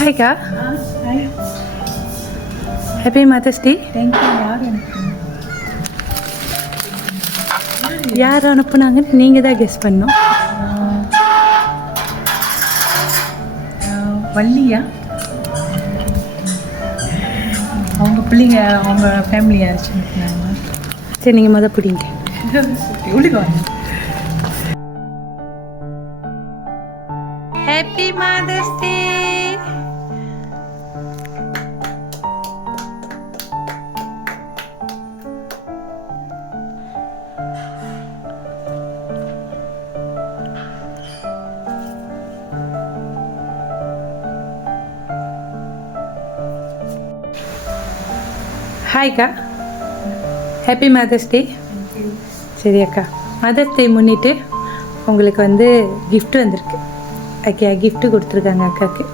ஹாய்க்கா. Hi. Happy mother's day. Thank you. யார் அனுப்புனாங்கன்னு நீங்கள் தான் கெஸ் பண்ணோம். வள்ளியா? அவங்க பிள்ளைங்க, அவங்க ஃபேமிலி யாராச்சும் அனுப்புனாங்க. சரி, நீங்கள் மொதல் பிடிங்க. உள்ளுக்கு வாங்க. Happy mother's day. ஹாய்க்கா. Happy mother's day. சரி அக்கா, மதர்ஸ் டே முன்னிட்டு உங்களுக்கு வந்து கிஃப்ட் வந்திருக்கு. ஓகே, கிஃப்ட்டு கொடுத்துருக்காங்க அக்காவுக்கு.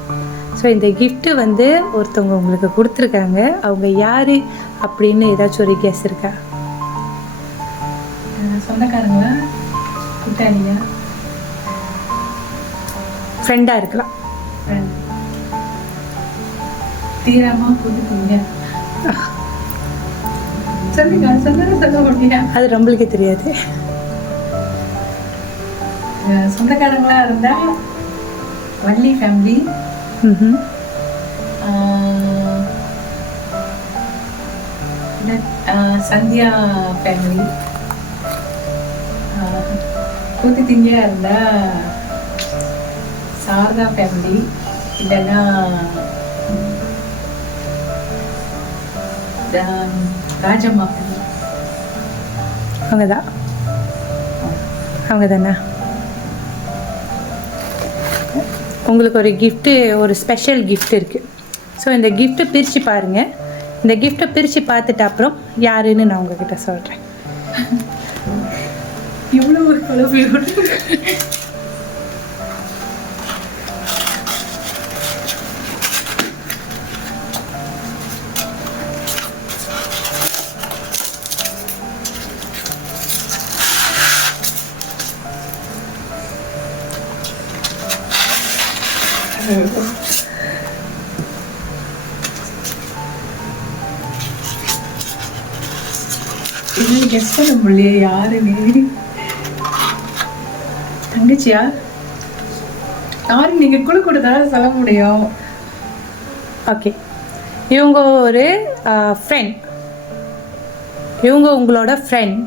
ஸோ இந்த கிஃப்ட்டு வந்து ஒருத்தவங்க உங்களுக்கு கொடுத்துருக்காங்க. அவங்க யார் அப்படின்னு ஏதாச்சும் ஒரு கெஸ் இருக்கா? சொந்தக்காரங்களா, கூட்டாளியா, ஃப்ரெண்டாக இருக்கலாம். தீராமா கொடுத்துருக்கீங்க. சொல்லுங்க, சொல்ல முடியா? அது நம்மளுக்கே தெரியாது. சொந்தக்காரங்களா இருந்தா வள்ளி ஃபேமிலி, சந்தியா ஃபேமிலி. கூத்து திங்கியா இருந்தா சாரதா ஃபேமிலி, இல்லைன்னா ராஜம்மா ஃபேமிலி. அவங்க தானே. உங்களுக்கு ஒரு கிஃப்ட்டு, ஒரு ஸ்பெஷல் கிஃப்ட் இருக்குது. ஸோ இந்த கிஃப்ட்டை பிரித்து பாருங்கள். இந்த கிஃப்ட்டை பிரித்து பார்த்துட்டு அப்புறம் யாருன்னு நான் உங்ககிட்ட சொல்கிறேன். இவ்வளோ ஒரு கலவு. இது கெஸ் பண்ண முடியலையே யாருன்னு. தங்கச்சியா? யாரு நீங்க குழு கொடுத்தா சொல்ல முடியும். ஓகே, இவங்க ஒரு ஃப்ரெண்ட். இவங்க உங்களோட ஃப்ரெண்ட்.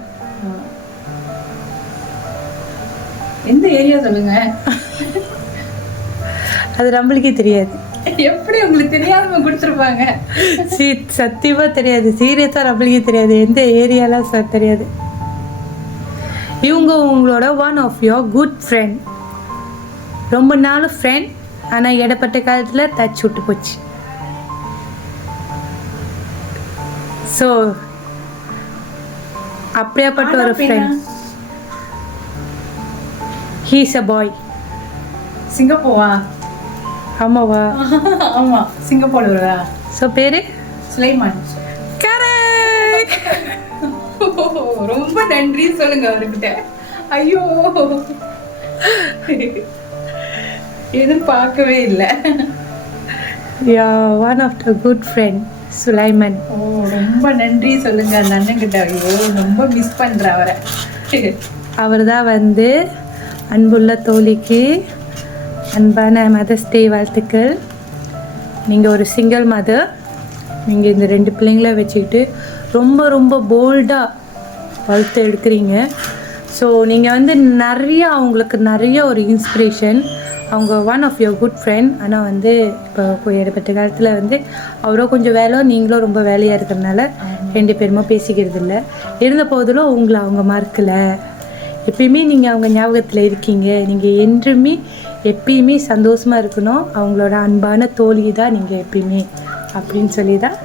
எந்த ஏரியா சொல்லுங்க. அது நம்மளுக்கே தெரியாது. எப்படி உங்களுக்கு தெரியாம கொடுத்துருப்பாங்க? சத்தியமாக தெரியாது. சீரியஸாக நம்மளுக்கே தெரியாது. எந்த ஏரியாலாம் தெரியாது. இவங்க உங்களோட one of your good friend. ரொம்ப நாள் ஃப்ரெண்ட், ஆனால் இடப்பட்ட காலத்தில் டச் விட்டு போச்சு. ஸோ அப்படியாப்பட்ட ஒரு ஃப்ரெண்ட். ஹீஸ் அ பாய். சிங்கப்பூரா? ஆமாவா? ஆமா, சிங்கப்பூரா. ஸோ பேரு சுலைமான். கரெக்ட். ரொம்ப நன்றி சொல்லுங்க அவர்கிட்ட. ஐயோ, எதுவும் பார்க்கவே இல்லை. One of the good friend Sulaiman. ஓ, ரொம்ப நன்றி சொல்லுங்க அந்த அண்ணன்கிட்ட. ஐயோ, ரொம்ப மிஸ் பண்ற அவரை. அவர் தான் வந்து அன்புள்ள தோழிக்கு அன்பான மதர்ஸ் டே வாழ்த்துக்கள். நீங்கள் ஒரு சிங்கிள் மதர். நீங்கள் இந்த 2 பிள்ளைங்கள வச்சுக்கிட்டு ரொம்ப ரொம்ப போல்டாக வளர்த்து எடுக்கிறீங்க. ஸோ நீங்கள் வந்து அவங்களுக்கு நிறைய ஒரு இன்ஸ்பிரேஷன். அவங்க one of your good friend. ஆனால் வந்து இப்போ இடப்பட்ட காலத்தில் வந்து அவரோ கொஞ்சம் வேலை, நீங்களும் ரொம்ப வேலையாக இருக்கிறதுனால 2 பேருமா பேசிக்கிறது இல்லை. இருந்த போதிலும் உங்களை அவங்க மறக்கலை. எப்பயுமே நீங்கள் அவங்க ஞாபகத்தில் இருக்கீங்க. நீங்கள் என்றுமே எப்பயுமே சந்தோஷமாக இருக்கணும். அவங்களோட அன்பான தோழி தான் நீங்கள் எப்பயுமே அப்படின்னு சொல்லி தான்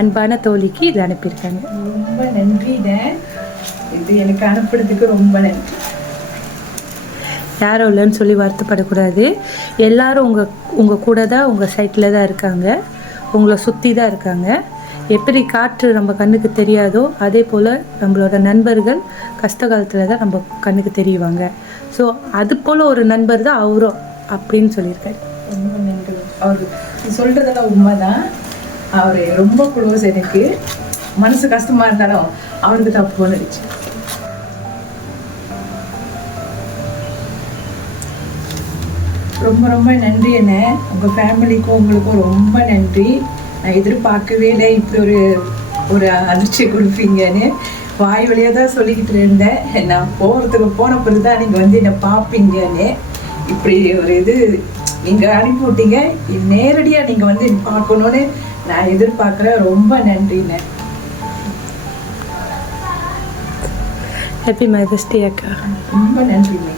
அன்பான தோழிக்கு இது அனுப்பியிருக்காங்க. ரொம்ப நன்றி. இது எனக்கு அனுப்புறதுக்கு ரொம்ப நன்றி. யாரும் இல்லைன்னு சொல்லி வருத்தப்படக்கூடாது. எல்லோரும் உங்கள் கூட தான், உங்கள் சைட்டில் தான் இருக்காங்க. உங்களை சுற்றி தான் இருக்காங்க. எப்படி காற்று நம்ம கண்ணுக்கு தெரியாதோ அதே போல் நம்மளோட நண்பர்கள் கஷ்ட காலத்தில் தான் நம்ம கண்ணுக்கு தெரியுவாங்க. ஸோ அது போல் ஒரு நண்பர் தான் அவரும் அப்படின்னு சொல்லியிருக்காரு. ரொம்ப நன்றி. அவரு சொல்றதெல்லாம் உண்மைதான். அவர் ரொம்ப க்ளோஸ். எனக்கு மனசு கஷ்டமா இருந்தாலும் அவருக்கு தான் போன் அடிச்சு. ரொம்ப ரொம்ப நன்றி அண்ணே. உங்கள் ஃபேமிலிக்கும் உங்களுக்கும் ரொம்ப நன்றி. நான் எதிர்பார்க்கவே இல்லை இப்படி ஒரு அதிர்ச்சி கொடுப்பீங்கன்னு. வாய் வழியாக தான் சொல்லிக்கிட்டு இருந்தேன். நான் போன பிறகு தான் நீங்கள் வந்து என்னை பார்ப்பீங்கன்னு. இப்படி ஒரு இது நீங்கள் அனுப்பி விட்டீங்க. நேரடியாக நீங்கள் வந்து பார்க்கணுன்னு நான் எதிர்பார்க்குறேன். ரொம்ப நன்றிண்ணே. ஹாப்பி மதர்ஸ் டே அக்கா. ரொம்ப நன்றிண்ணே.